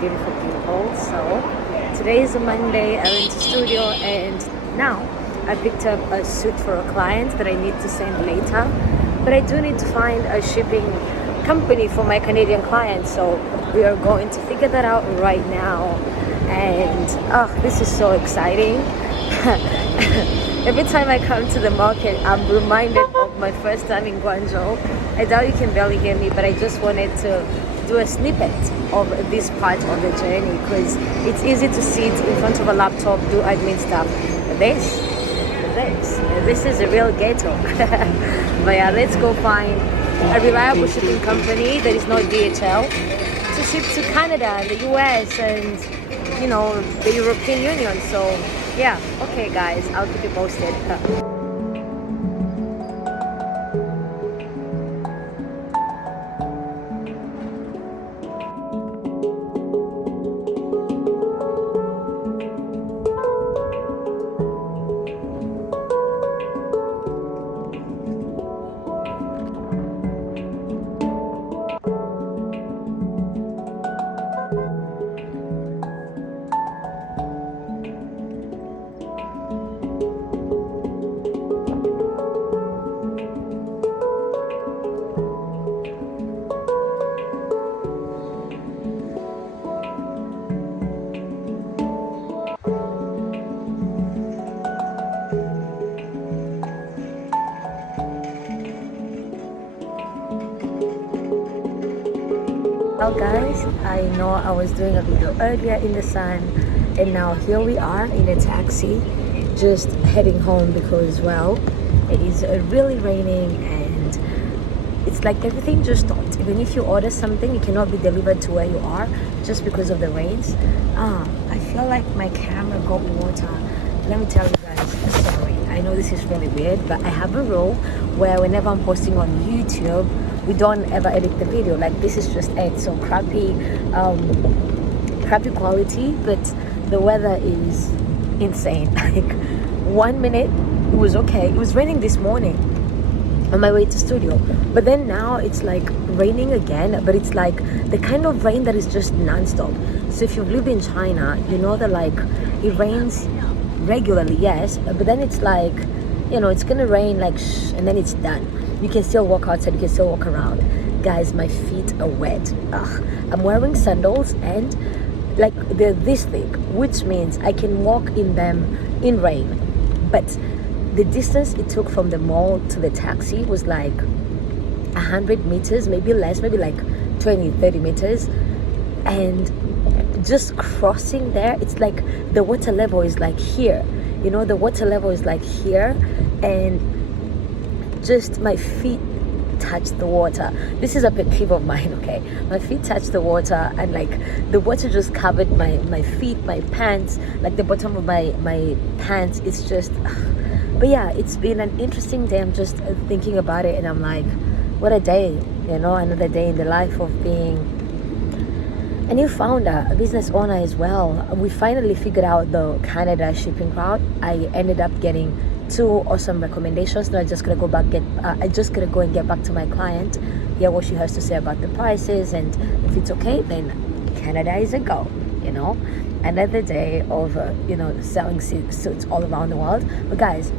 beautiful people. So today is a Monday. I went to studio and now I picked up a suit for a client that I need to send later. But I do need to find a shipping company for my Canadian client. So we are going to figure that out right now. And this is so exciting. Every time I come to the market, I'm reminded of my first time in Guangzhou. I doubt you can barely hear me, but I just wanted to do a snippet of this part of the journey because it's easy to sit in front of a laptop, do admin stuff. But this is a real ghetto. But yeah, let's go find a reliable shipping company that is not DHL to ship to Canada, the US, and the European Union. So yeah, okay guys, I'll keep you posted. Well guys, I know I was doing a video earlier in the sun and now here we are in a taxi just heading home because well it is really raining and it's like everything just stopped. Even if you order something it cannot be delivered to where you are just because of the rains. I feel like my camera got water. Let me tell you guys, sorry, I know this is really weird, but I have a rule where whenever I'm posting on YouTube we don't ever edit the video. Like this is just it. So crappy quality, but the weather is insane. Like 1 minute it was okay. It was raining this morning on my way to studio, but then now it's like raining again, but it's like the kind of rain that is just non-stop. So if you've lived in China, you know that like it rains regularly, yes, but then it's like it's gonna rain like and then it's done. You can still walk outside, you can still walk around. Guys, my feet are wet. I'm wearing sandals and like they're this thick, which means I can walk in them in rain. But the distance it took from the mall to the taxi was like 100 meters, maybe less, maybe like 20-30 meters. And just crossing there, it's like the water level is like here. The water level is like here, and just my feet touch the water. This is a pet peeve of mine, okay? My feet touch the water and like the water just covered my feet, my pants, like the bottom of my pants. It's just, but yeah, it's been an interesting day. I'm just thinking about it and I'm like, what a day, another day in the life of being a new founder, a business owner as well. We finally figured out the Canada shipping route. I ended up getting 2 awesome recommendations. Now I just gotta go and get back to my client, hear what she has to say about the prices, and if it's okay, then Canada is a go. Another day of selling suits all around the world. But guys,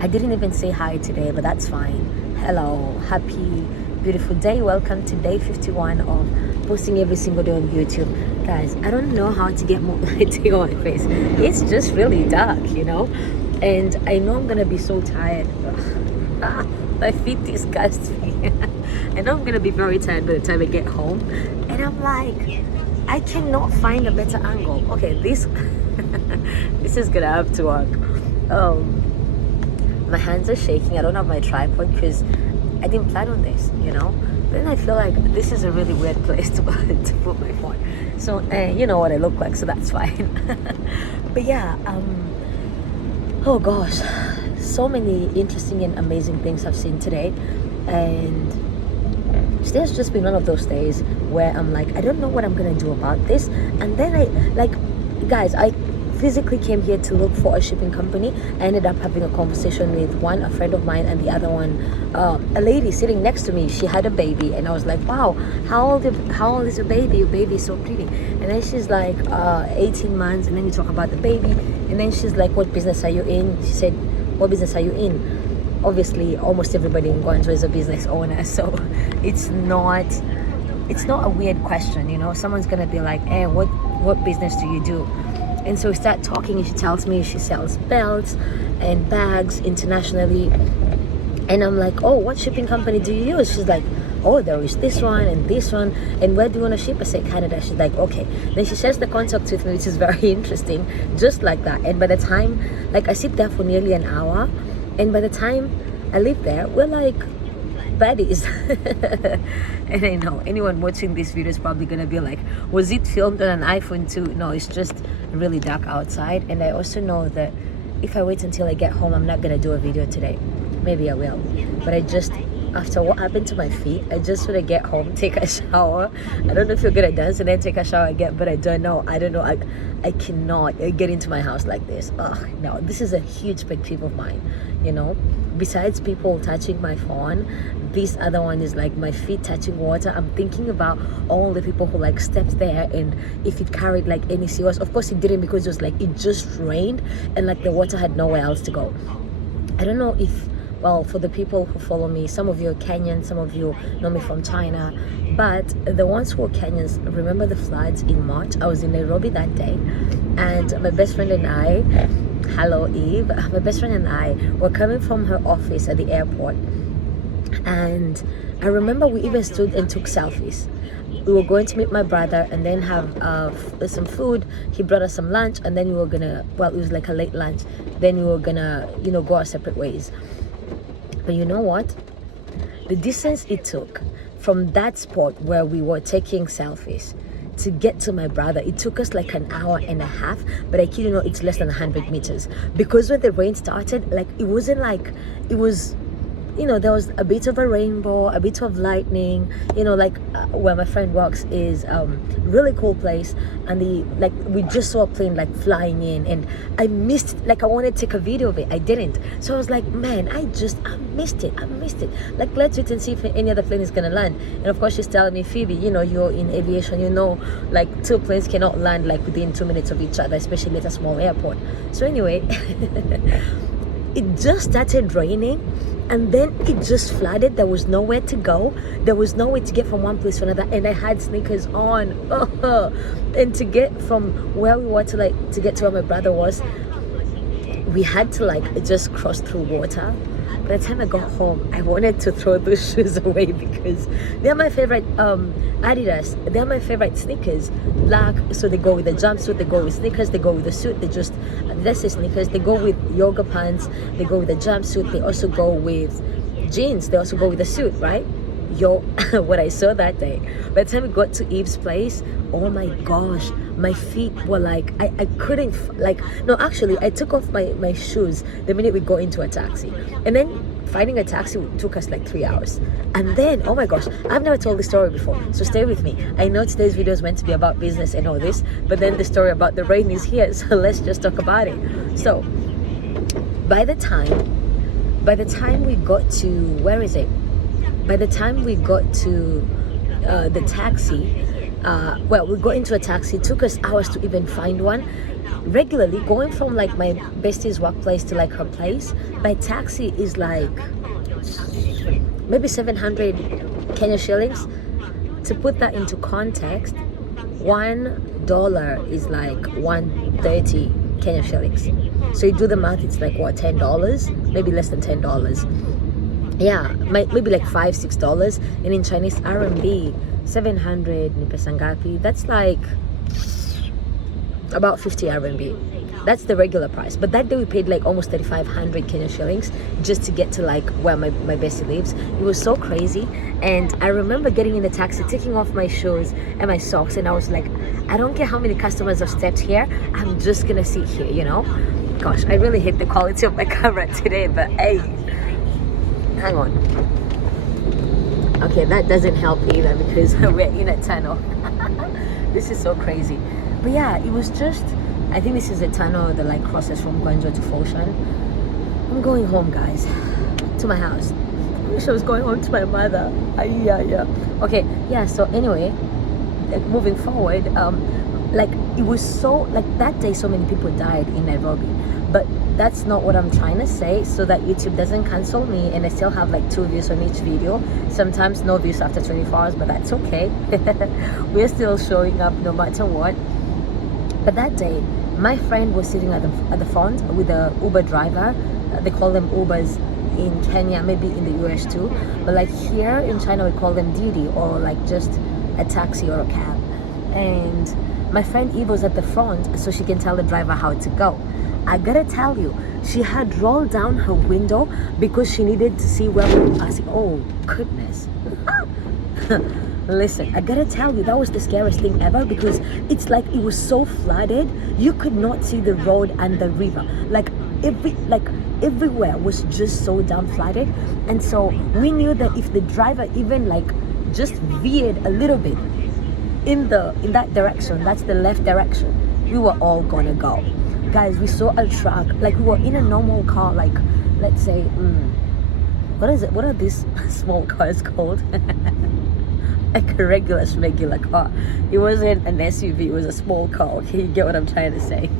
I didn't even say hi today, but that's fine. Hello, happy beautiful day. Welcome to day 51 of posting every single day on YouTube. Guys, I don't know how to get more lighting on my face. It's just really dark, and I know I'm gonna be so tired. My feet disgust me. I know I'm gonna be very tired by the time I get home, and I'm like, I cannot find a better angle. Okay, this this is gonna have to work. My hands are shaking. I don't have my tripod because I didn't plan on this, Then I feel like this is a really weird place to put my phone. So you know what I look like, so that's fine. But yeah, oh gosh, so many interesting and amazing things I've seen today, and today's just been one of those days where I'm like, I don't know what I'm gonna do about this. And then I like, guys, I physically came here to look for a shipping company. I ended up having a conversation with one, a friend of mine, and the other one, a lady sitting next to me. She had a baby, and I was like, wow, how old is your baby? Your baby is so pretty. And then she's like, 18 months. And then we talk about the baby, and then she's like, what business are you in? She said, what business are you in? Obviously, almost everybody in Guangzhou is a business owner, so it's not a weird question, you know. Someone's gonna be like, hey, what business do you do? And so we start talking, and she tells me she sells belts and bags internationally. And I'm like, oh, what shipping company do you use? She's like, oh, there is this one and this one, and where do you want to ship? I say Canada. She's like, okay. Then she shares the contact with me, which is very interesting, just like that. And by the time, like, I sit there for nearly an hour, and by the time I leave there, we're like buddies. And I know anyone watching this video is probably gonna be like, was it filmed on an iPhone too? No, it's just really dark outside. And I also know that if I wait until I get home, I'm not gonna do a video today. Maybe I will, but after what happened to my feet, I just want to get home, take a shower. I don't know if you're gonna dance and then take a shower again, but I don't know. I cannot get into my house like this. Ugh, no, this is a huge pet peeve of mine, you know. Besides people touching my phone, this other one is like my feet touching water. I'm thinking about all the people who like stepped there, and if it carried like any serious. Of course it didn't, because it was like, it just rained and like the water had nowhere else to go. I don't know if, well, for the people who follow me, some of you are Kenyan, some of you know me from China, but the ones who are Kenyans remember the floods in March. I was in Nairobi that day, and my best friend and I, hello Eve, my best friend and I were coming from her office at the airport, and I remember we even stood and took selfies. We were going to meet my brother and then have some food. He brought us some lunch, and then we were gonna, well, it was like a late lunch, then we were gonna, you know, go our separate ways. But you know what? The distance it took from that spot where we were taking selfies to get to my brother, it took us like an hour and a half, but I kid you not, it's less than 100 meters. Because when the rain started, like, it wasn't like, it was, you know, there was a bit of a rainbow, a bit of lightning, you know, like where my friend works is really cool place, and we just saw a plane like flying in, and I missed, like, I wanted to take a video of it, I didn't. So I was like, man, I missed it. Like, let's wait and see if any other plane is gonna land. And of course she's telling me, Phoebe, you know, you're in aviation, you know, like 2 planes cannot land like within 2 minutes of each other, especially at a small airport. So anyway, it just started raining, and then it just flooded. There was nowhere to go. There was no way to get from one place to another, and I had sneakers on. And to get from where we were to get to where my brother was, we had to like just cross through water. By the time I got home, I wanted to throw those shoes away because they're my favorite Adidas. They're my favorite sneakers. Black, so they go with the jumpsuit, they go with sneakers, they go with the suit. They just, Adidas is sneakers. They go with yoga pants, they go with the jumpsuit. They also go with jeans. They also go with the suit, right? Yo, what I saw that day. By the time we got to Eve's place, oh my gosh, my feet were like, I couldn't, like, no, actually, I took off my shoes the minute we got into a taxi. And then finding a taxi took us like 3 hours. And then, oh my gosh, I've never told this story before, so stay with me. I know today's video is meant to be about business and all this, but then the story about the rain is here, so let's just talk about it. So, by the time we got to, where is it? By the time we got to the taxi, well, we got into a taxi. It took us hours to even find one. Regularly, going from like my bestie's workplace to like her place, by taxi is like maybe 700 Kenya shillings. To put that into context, $1 is like 130 Kenya shillings. So you do the math, it's like what, $10? Maybe less than $10. Yeah, maybe like $5-6, and in Chinese RMB 700 ni pesa ngapi? That's like about 50 RMB. That's the regular price. But that day we paid like almost 3,500 Kenya shillings just to get to like where my bestie lives. It was so crazy. And I remember getting in the taxi, taking off my shoes and my socks, and I was like, I don't care how many customers have stepped here, I'm just gonna sit here, you know? Gosh, I really hate the quality of my camera today, but hey, hang on. Okay, that doesn't help either because we're in a tunnel. This is so crazy. But yeah, it was just I think this is the tunnel that like crosses from Guangzhou to Foshan. I'm going home, guys, to my house. I wish I was going home to my mother. Yeah. Okay, yeah, so anyway, like, moving forward, like it was so, like that day so many people died in Nairobi, but that's not what I'm trying to say, so that YouTube doesn't cancel me and I still have like 2 views on each video. Sometimes no views after 24 hours, but that's okay. We're still showing up no matter what. But that day my friend was sitting at the front with a Uber driver. They call them Ubers in Kenya, maybe in the US too, but like here in China we call them Didi, or like just a taxi or a cab. And my friend Eve was at the front so she can tell the driver how to go. I gotta tell you, she had rolled down her window because she needed to see where we were passing. Oh goodness. Listen, I gotta tell you, that was the scariest thing ever, because it's like it was so flooded you could not see the road and the river. Like everywhere was just so damn flooded. And so we knew that if the driver even like just veered a little bit in that direction, that's the left direction, we were all gonna go. Guys, we saw a truck, like we were in a normal car, like let's say what are these small cars called? Like a regular car. It wasn't an SUV, it was a small car. Okay, you get what I'm trying to say.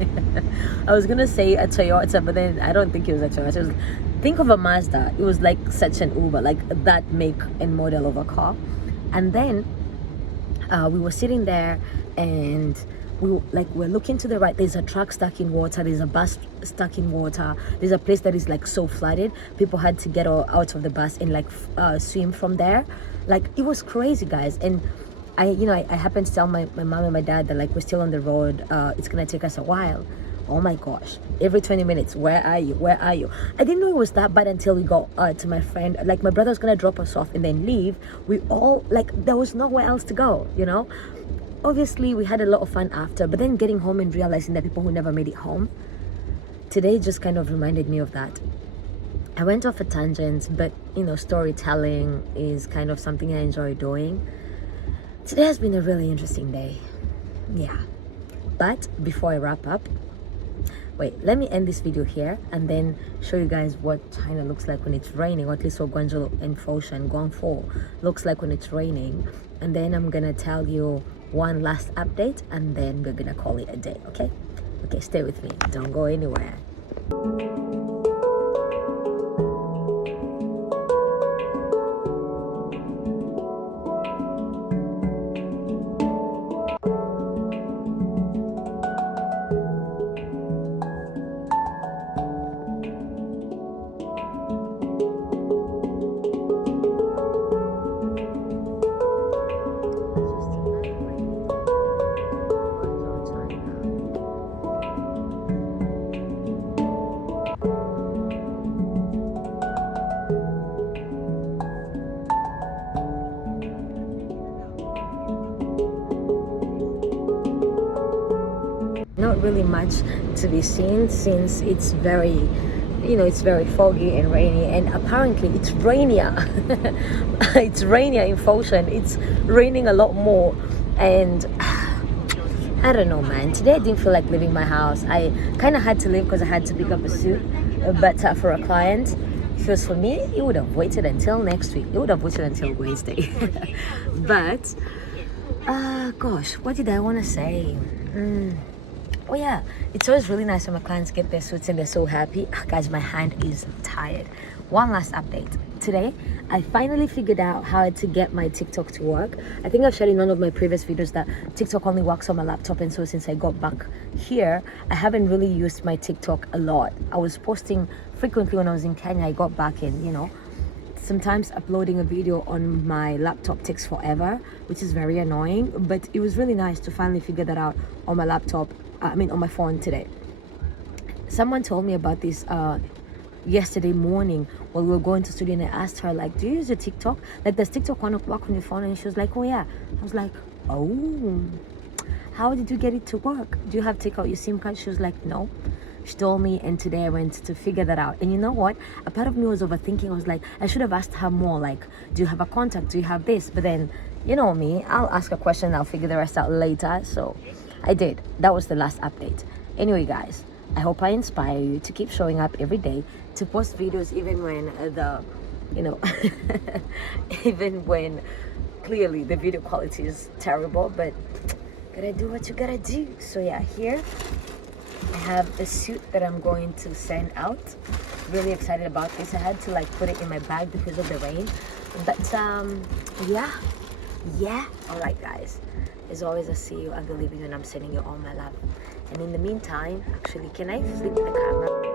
I was gonna say a Toyota, but then I don't think it was a Toyota. Think of a Mazda. It was like such an Uber, like that make and model of a car. And then we were sitting there and we're looking to the right. There's a truck stuck in water, there's a bus stuck in water, there's a place that is like so flooded people had to get out of the bus and like swim from there. Like it was crazy, guys. And I happened to tell my mom and my dad that like we're still on the road, it's gonna take us a while. Oh my gosh, every 20 minutes, where are you? I didn't know it was that bad until we got to my friend. Like my brother was gonna drop us off and then leave. We all, like, there was nowhere else to go, you know. Obviously we had a lot of fun after, but then getting home and realizing that people who never made it home, today just kind of reminded me of that. I went off a tangent, but you know, storytelling is kind of something I enjoy doing. Today has been a really interesting day, yeah. But before I wrap up, wait, let me end this video here and then show you guys what China looks like when it's raining, or at least what Guangzhou and Foshan, Guangzhou looks like when it's raining. And then I'm gonna tell you one last update and then we're gonna call it a day. Okay, stay with me, don't go anywhere. Not really much to be seen since it's very, it's very foggy and rainy, and apparently it's rainier. It's rainier in Foshan. It's raining a lot more, and I don't know, man. Today I didn't feel like leaving my house. I kind of had to leave because I had to pick up a suit, but for a client. If it was for me, it would have waited until next week. It would have waited until Wednesday. But gosh, what did I want to say? Oh yeah, it's always really nice when my clients get their suits and they're so happy. Guys, my hand is tired. One last update. Today, I finally figured out how to get my TikTok to work. I think I've shared in one of my previous videos that TikTok only works on my laptop, and so since I got back here, I haven't really used my TikTok a lot. I was posting frequently when I was in Kenya. I got back in, sometimes uploading a video on my laptop takes forever, which is very annoying, but it was really nice to finally figure that out on my laptop. On my phone today. Someone told me about this yesterday morning while we were going to studio, and I asked her, like, do you use your TikTok? Like, does TikTok want to work on your phone? And she was like, oh yeah. I was like, oh, how did you get it to work? Do you have to take out your SIM card? She was like, no. She told me, and today I went to figure that out. And you know what? A part of me was overthinking. I was like, I should have asked her more, like, do you have a contact? Do you have this? But then, you know me, I'll ask a question, I'll figure the rest out later. So I did. That was the last update. Anyway, guys, I hope I inspire you to keep showing up every day, to post videos even when even when clearly the video quality is terrible, but gotta do what you gotta do. So yeah, here I have a suit that I'm going to send out. Really excited about this. I had to like put it in my bag because of the rain, but yeah. All right, guys, as always, I see you, I believe in you, and I'm sending you all my love. And in the meantime, actually, can I flip the camera?